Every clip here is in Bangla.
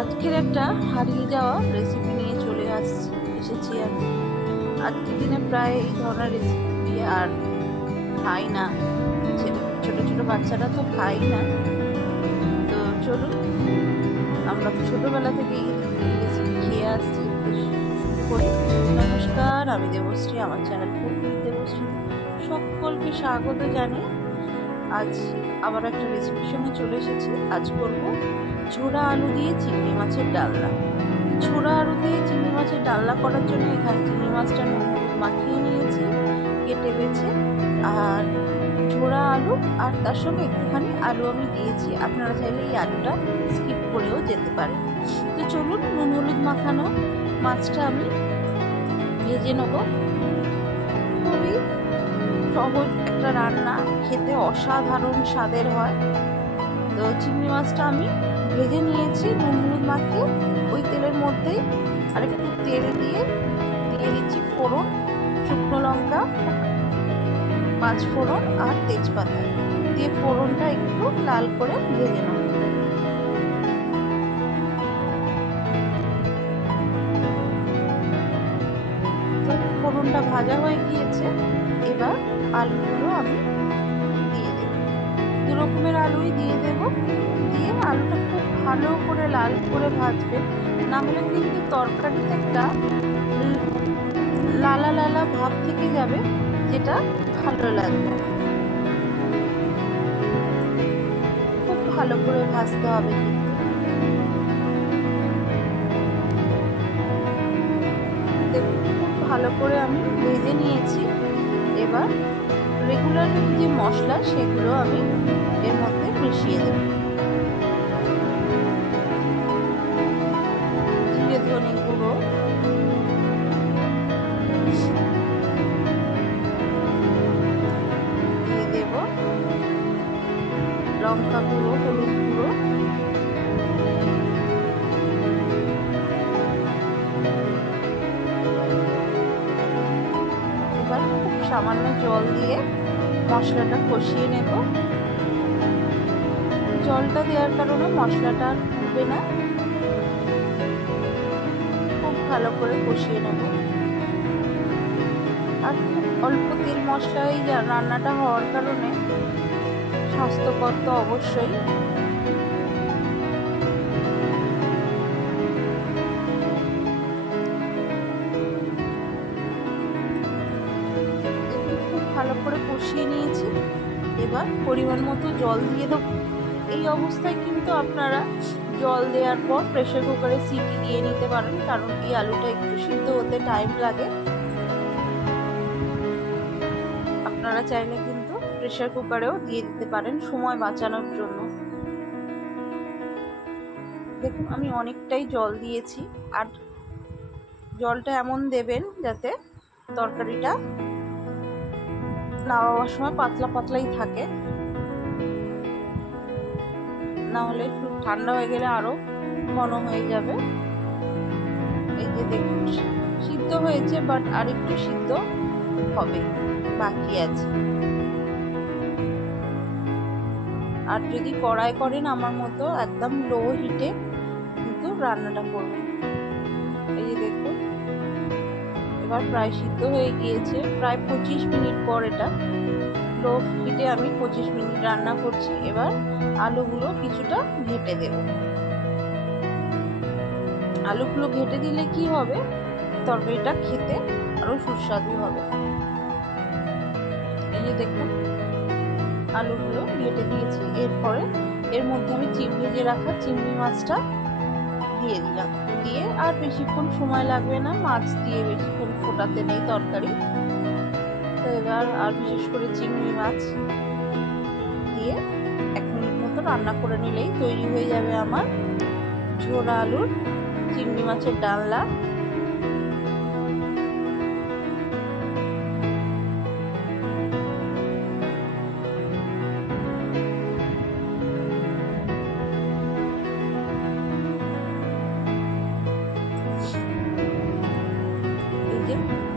আজকের একটা হারিয়ে যাওয়া রেসিপি নিয়ে চলে এসেছি আমি। আজকের দিনে প্রায় এই ধরনের রেসিপি আর খাই না, ছোট ছোট বাচ্চারা তো খাই না। তো চলুন, আমরা তো ছোটবেলা থেকেই এই রেসিপি খেয়ে আসছি। শুরু করি। নমস্কার, আমি দেবশ্রী, আমার চ্যানেল কুকিং দেবশ্রী সকলকে স্বাগত জানিয়ে আজ আবার একটা রেসিপির সঙ্গে চলে এসেছি। আজ করব ছোড়া আলু দিয়ে চিংড়ি মাছের ডালনা। ছোড়া আলু দিয়ে চিংড়ি মাছের ডালনা করার জন্য এখানে চিংড়ি মাছটা নুন মাখিয়ে নিয়েছি, কেটে বেছে। আর ছোড়া আলু আর তার সঙ্গে একটুখানি আলু আমি দিয়েছি। আপনারা চাইলে এই আলুটা স্কিপ করেও যেতে পারেন। তো চলুন, নুন হলুদ মাখানো মাছটা আমি ভেজে নেব। খুবই সহজ একটা রান্না, খেতে অসাধারণ স্বাদের হয়। তো চিংড়ি মাছটা আমি ভেজে নিয়েছি নুন হলুদ মাখিয়ে। ওই তেলের মধ্যেই আরেকটু তেল দিয়ে দিচ্ছি ফোড়ন, শুকনো লঙ্কা, পাঁচ ফোড়ন আর তেজপাতা দিয়ে ফোড়নটা একটু লাল করে ভেজে নেব। ফোড়নটা ভাজা হয়ে গিয়েছে, এবার আলুগুলো আমি দিয়ে দেব। দু রকমের আলুই দিয়ে দেব। দিয়ে আলুটা খুব ভালো করে লাল করে ভাজবে, না হলে কিন্তু তরকারিতে একটা লালা লালা ভাব থেকে যাবে, যেটা ভালো লাগবে। খুব ভালো করে ভাজতে হবে কিন্তু। খুব ভালো করে আমি ভেজে নিয়েছি। এবার রেগুলার যে মশলা সেগুলো আমি এর মধ্যে মিশিয়ে দেব। জিরে ধনে গুঁড়ো, দিয়ে দেব লঙ্কা গুঁড়ো, হলুদ গুঁড়ো, এবার খুব সামান্য জল দিয়ে মশলাটা কষিয়ে নেব। জলটা দেওয়ার কারণে মশলাটা আর ফুটবে না। খুব ভালো করে কষিয়ে নেব। আর খুব অল্প তেল মশলায় রান্নাটা হওয়ার কারণে স্বাস্থ্যকর তো অবশ্যই। খুব ভালো করে কষিয়ে নিয়েছি। এবার পরিমাণ মতো জল দিয়ে দেবো। এই অবস্থায় কিন্তু আপনারা জল দেওয়ার পর প্রেসার কুকারে সিটি দিয়ে নিতে পারেন, কারণ এই আলুটা একটু সিদ্ধ হতে টাইম লাগে। আপনারা চাইলে কিন্তু প্রেসার কুকারেও দিয়ে দিতে পারেন সময় বাঁচানোর জন্য। দেখুন, আমি অনেকটাই জল দিয়েছি। আর জলটা এমন দেবেন যাতে তরকারিটা নামাবার সময় পাতলা পাতলাই থাকে, না হলে ঠান্ডা হয়ে গেলে আরো ঘন হয়ে যাবে। এই যে দেখুন, সিদ্ধ হয়েছে, বাট আর একটু সিদ্ধ হবে, বাকি আছে। আর যদি কড়াই করেন আমার মতো, একদম লো হিটে কিন্তু রান্নাটা করবেন। এই যে দেখুন, এবার প্রায় সিদ্ধ হয়ে গিয়েছে। প্রায় 25 মিনিট পর এটা লো হিটে আমি 25 মিনিট রান্না করছি। এবার আলুগুলো কিছুটা ঘেঁটে দেব। আলুগুলো ঘেঁটে দিলে কি হবে, তরকারিটা খেতে আরো সুস্বাদু হবে। এই যে দেখুন, আলুগুলো ঘেঁটে দিয়েছি। এরপরে এর মধ্যে আমি ভেজে রাখা চিংড়ি মাছটা দিয়ে দিলাম। দিয়ে আর বেশিক্ষণ সময় লাগবে না, মাছ দিয়ে বেশিক্ষণ ফোটাতে নেই তরকারি। তো এবার আর বিশেষ করে চিংড়ি মাছ দিয়ে 1 মিনিট মতো রান্না করে নিলেই তৈরি হয়ে যাবে আমার ছোড়া আলুর চিংড়ি মাছের ডালনা।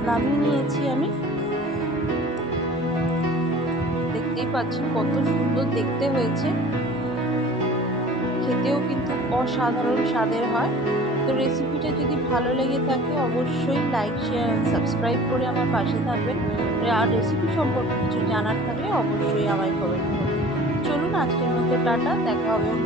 নামিয়ে নিয়েছি আমি। দেখতেই পাচ্ছেন কত সুন্দর দেখতে হয়েছে। খেতে খেতেও কিন্তু অসাধারণ স্বাদের হয়। তো রেসিপিটা যদি ভালো লেগে থাকে অবশ্যই লাইক, শেয়ার অ্যান্ড সাবস্ক্রাইব করে আমার পাশে থাকবেন। আর রেসিপি সম্পর্কে কিছু জানার থাকলে অবশ্যই আমায় কমেন্ট করবেন। চলুন আজকের মতো টাটা, দেখা হবে অন্য